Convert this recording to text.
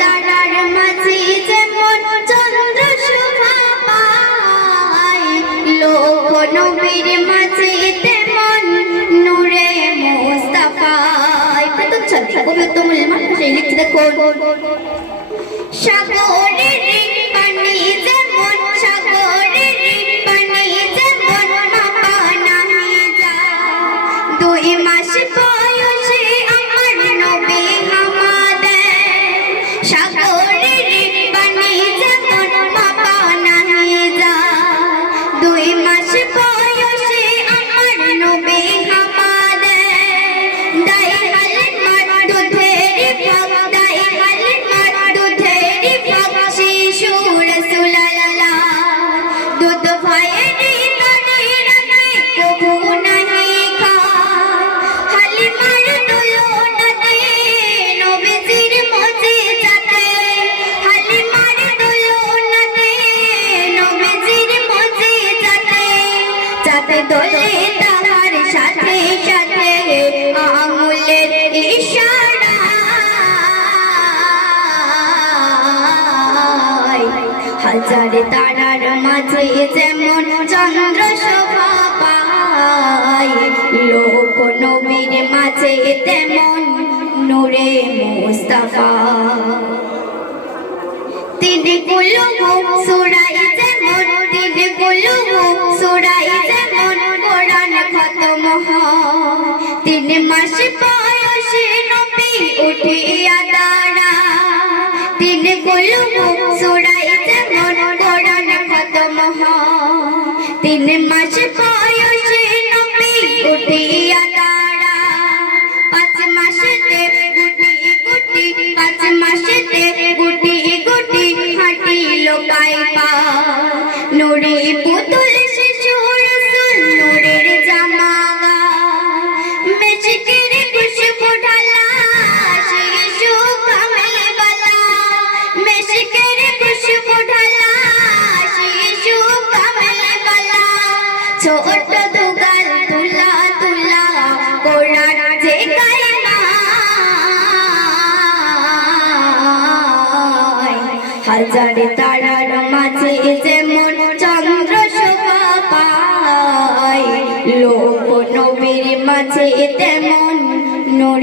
তারার মাঝে যেমন চন্দ্র শোভা পায়, লোক নবীর মাঝে তেমন নূরে মুস্তাফায়। প্রথম ছন্দে কবি উত্তমুল মানুষ লিখছে দেখুন, সাগরের পানি যেমন সাগরের পানি যেমন মাপা নাহি যায়, 2 মাস বয়সে আমার নবী আমাদের। সাগরের পানি যেমন মাপা নাহি যায়, 2 মাস বয়সে আমার নবী আমাদের। দাই হালিমার দুধের ভাগ, দাই হালিমার দুধের ভাগ, শিশু রাসূলুল্লাহ দুধ ভাইয়েরই তরে রাখে কবু নাহি খায়। হালিমার দুলনাতে নবীজির মুজিজাতে, হালিমার দুলনাতে নবীজির মুজিজাতে, যাতে দোলে তাহার সাথে সাথে আঙুলের ইশারায়। হাজার তারার মাঝে যেমন চন্দ্র শোভা পায়, লোক নবীর মাঝে তেমন নূরে মুস্তাফা। 3 কুলুব সূরায় যেমন 3 কুলুব সূরায় যেমন কোরআন খতম হয়, 3 মাস বয়সে নবী উঠিয়া দাঁড়ায়। 3 কুলুব সূরায় যেমন কোরআন খতম হয়, 3 মাস বয়সে নবী উঠিয়া দাঁড়ায়। 5 মাসেতে গুটি গুটি, 5 মাসেতে গুটি গুটি হাঁটিল পায়ে পায়। নূরে পুতুল শিশু রাসূল নূরের জামা গায়, মিশকের খুশবু ঢালা শিশু কামলিওয়ালা, মিশকের খুশবু ঢালা শিশু কামলিওয়ালা। ছোট দুগাল তুলা তুলা কোরআন যে গায় নাই। হাজার তারার মাঝে যেমন চন্দ্র শোভা পায়, লোক নবীর মাঝে তেমন নূরে